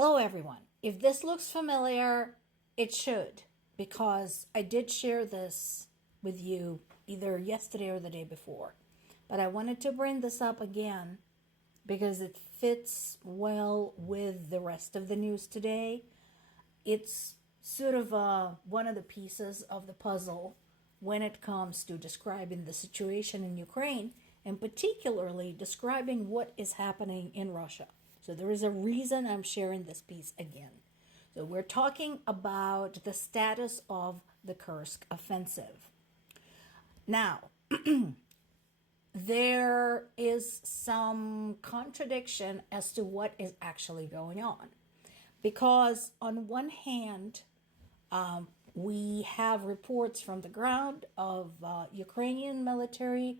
Hello everyone. If this looks familiar, it should, because I did share this with you either yesterday or the day before. But I wanted to bring this up again because it fits well with the rest of the news today. It's sort of one of the pieces of the puzzle when it comes to describing the situation in Ukraine and particularly describing what is happening in Russia. So there is a reason I'm sharing this piece again. So we're talking about the status of the Kursk offensive. Now, there is some contradiction as to what is actually going on. Because on one hand, we have reports from the ground of Ukrainian military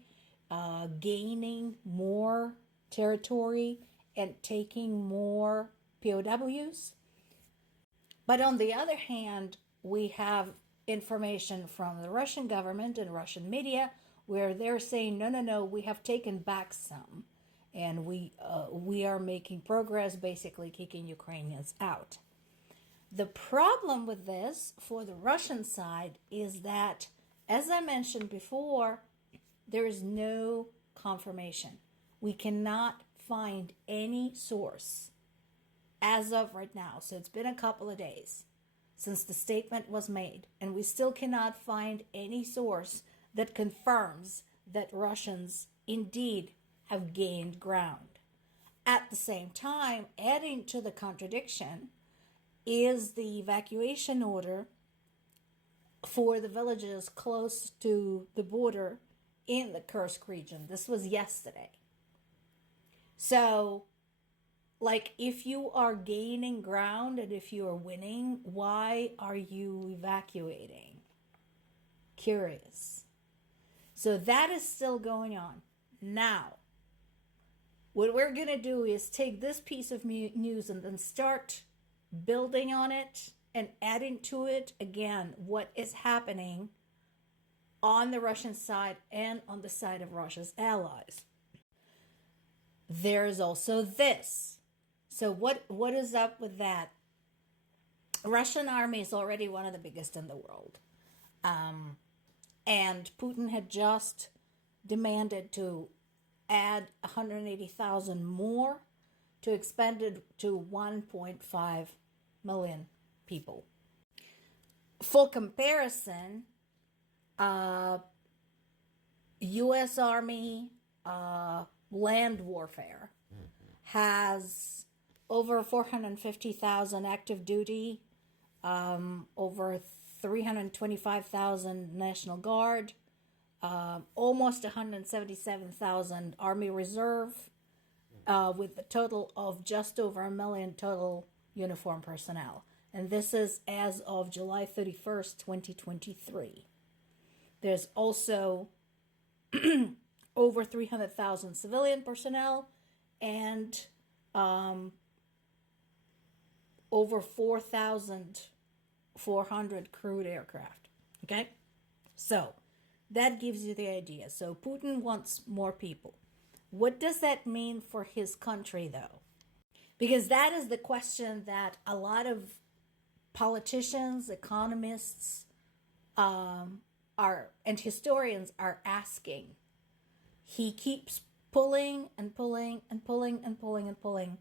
gaining more territory and taking more POWs. But on the other hand, we have information from the Russian government and Russian media where they're saying, no, we have taken back some. And we are making progress, basically kicking Ukrainians out. The problem with this for the Russian side is that, as I mentioned before, there is no confirmation. We cannot find any source as of right now. So it's been a couple of days since the statement was made, and we still cannot find any source that confirms that Russians indeed have gained ground. At the same time, adding to the contradiction is the evacuation order for the villages close to the border in the Kursk region. This was yesterday. So, if you are gaining ground and if you are winning, why are you evacuating? Curious. So that is still going on. Now, what we're going to do is take this piece of news and then start building on it and adding to it, again, what is happening on the Russian side and on the side of Russia's allies. There is also this. So what is up with that? Russian army is already one of the biggest in the world. And Putin had just demanded to add 180,000 more to expand it to 1.5 million people. For comparison, U.S. Army land warfare has over 450,000 active duty, over 325,000 National Guard, almost 177,000 Army Reserve, with a total of just over 1 million total uniformed personnel. And this is as of July 31st, 2023. There's also over 300,000 civilian personnel and over 4,400 crewed aircraft. Okay? So that gives you the idea. So Putin wants more people. What does that mean for his country, though? Because that is the question that a lot of politicians, economists, and historians are asking. He keeps pulling and pulling and pulling and pulling and pulling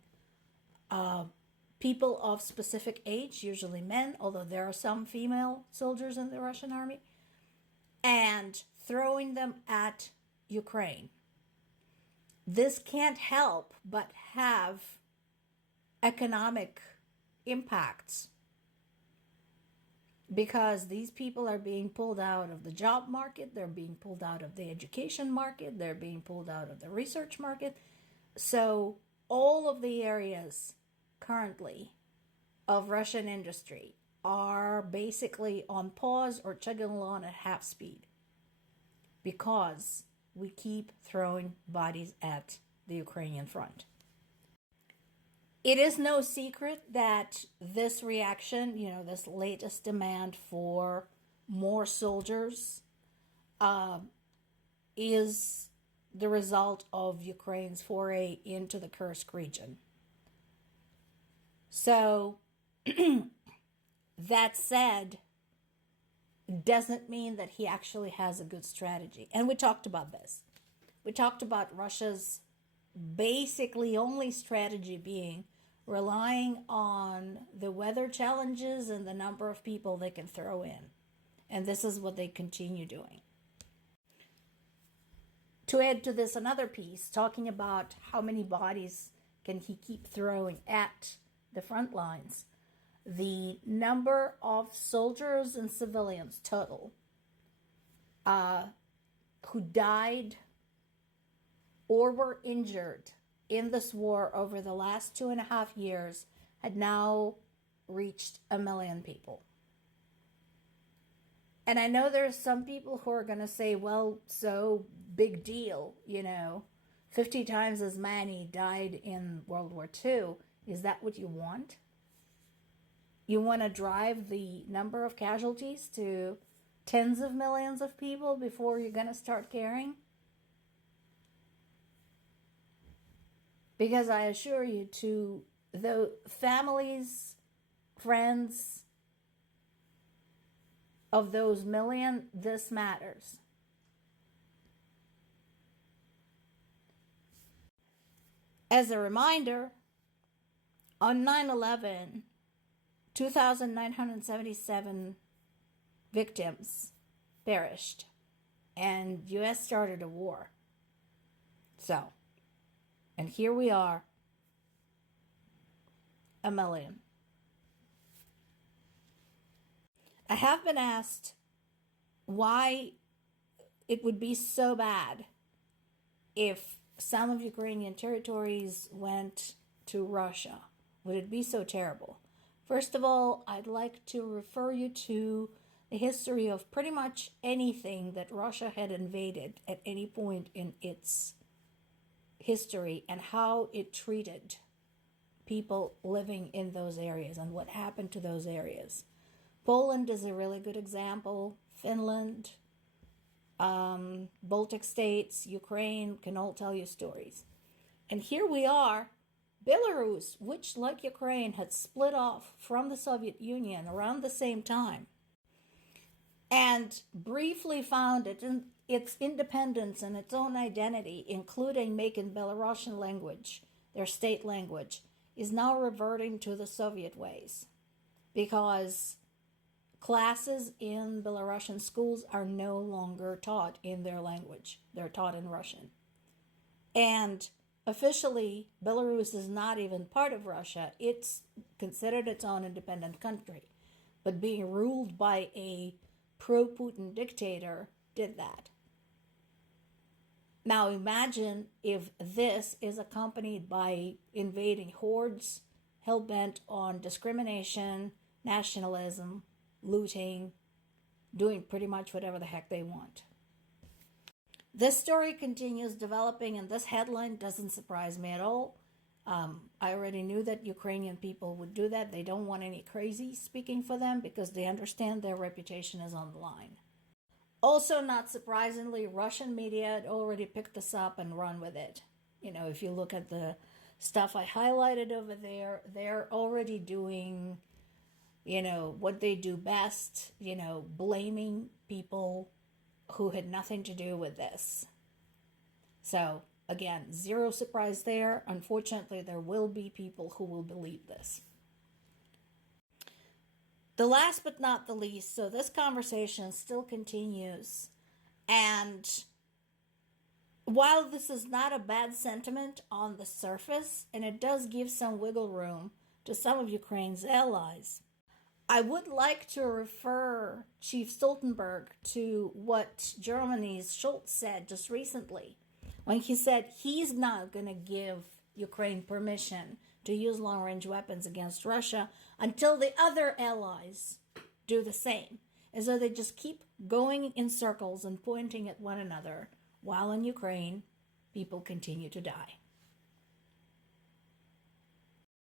people of specific age, usually men, although there are some female soldiers in the Russian army, and throwing them at Ukraine. This can't help but have economic impacts because these people are being pulled out of the job market, they're being pulled out of the education market, they're being pulled out of the research market. So all of the areas currently of Russian industry are basically on pause or chugging along at half speed because we keep throwing bodies at the Ukrainian front. It is no secret that this reaction, this latest demand for more soldiers is the result of Ukraine's foray into the Kursk region. So, that said, doesn't mean that he actually has a good strategy. And we talked about this. We talked about Russia's basically only strategy being relying on the weather challenges and the number of people they can throw in. And this is what they continue doing. To add to this another piece, talking about how many bodies can he keep throwing at the front lines. The number of soldiers and civilians total who died or were injured in this war over the last 2.5 years had now reached 1 million people. And I know there's some people who are going to say, well, so big deal, 50 times as many died in World War II. Is that what you want? You want to drive the number of casualties to tens of millions of people before you're going to start caring? Because I assure you, to the families, friends of those million, this matters. As a reminder, on 9/11, 2,977 victims perished, and U.S. started a war. So, and here we are, 1 million. I have been asked why it would be so bad if some of Ukrainian territories went to Russia. Would it be so terrible? First of all, I'd like to refer you to the history of pretty much anything that Russia had invaded at any point in its history and how it treated people living in those areas and what happened to those areas. Poland is a really good example. Finland, Baltic states, Ukraine can all tell you stories. And here we are, Belarus, which, like Ukraine, had split off from the Soviet Union around the same time and briefly found its independence and its own identity, including making Belarusian language their state language, is now reverting to the Soviet ways because classes in Belarusian schools are no longer taught in their language. They're taught in Russian. And officially, Belarus is not even part of Russia. It's considered its own independent country. But being ruled by a pro-Putin dictator did that. Now imagine if this is accompanied by invading hordes hell-bent on discrimination, nationalism, looting, doing pretty much whatever the heck they want. This story continues developing, and this headline doesn't surprise me at all. I already knew that Ukrainian people would do that. They don't want any crazies speaking for them because they understand their reputation is on the line. Also, not surprisingly, Russian media had already picked this up and run with it. If you look at the stuff I highlighted over there, they're already doing, what they do best, blaming people who had nothing to do with this. So, again, zero surprise there. Unfortunately, there will be people who will believe this. The last but not the least, so this conversation still continues. And while this is not a bad sentiment on the surface, and it does give some wiggle room to some of Ukraine's allies, I would like to refer Chief Stoltenberg to what Germany's Scholz said just recently, when he said he's not going to give Ukraine permission to use long-range weapons against Russia until the other allies do the same. And so they just keep going in circles and pointing at one another, while in Ukraine, people continue to die.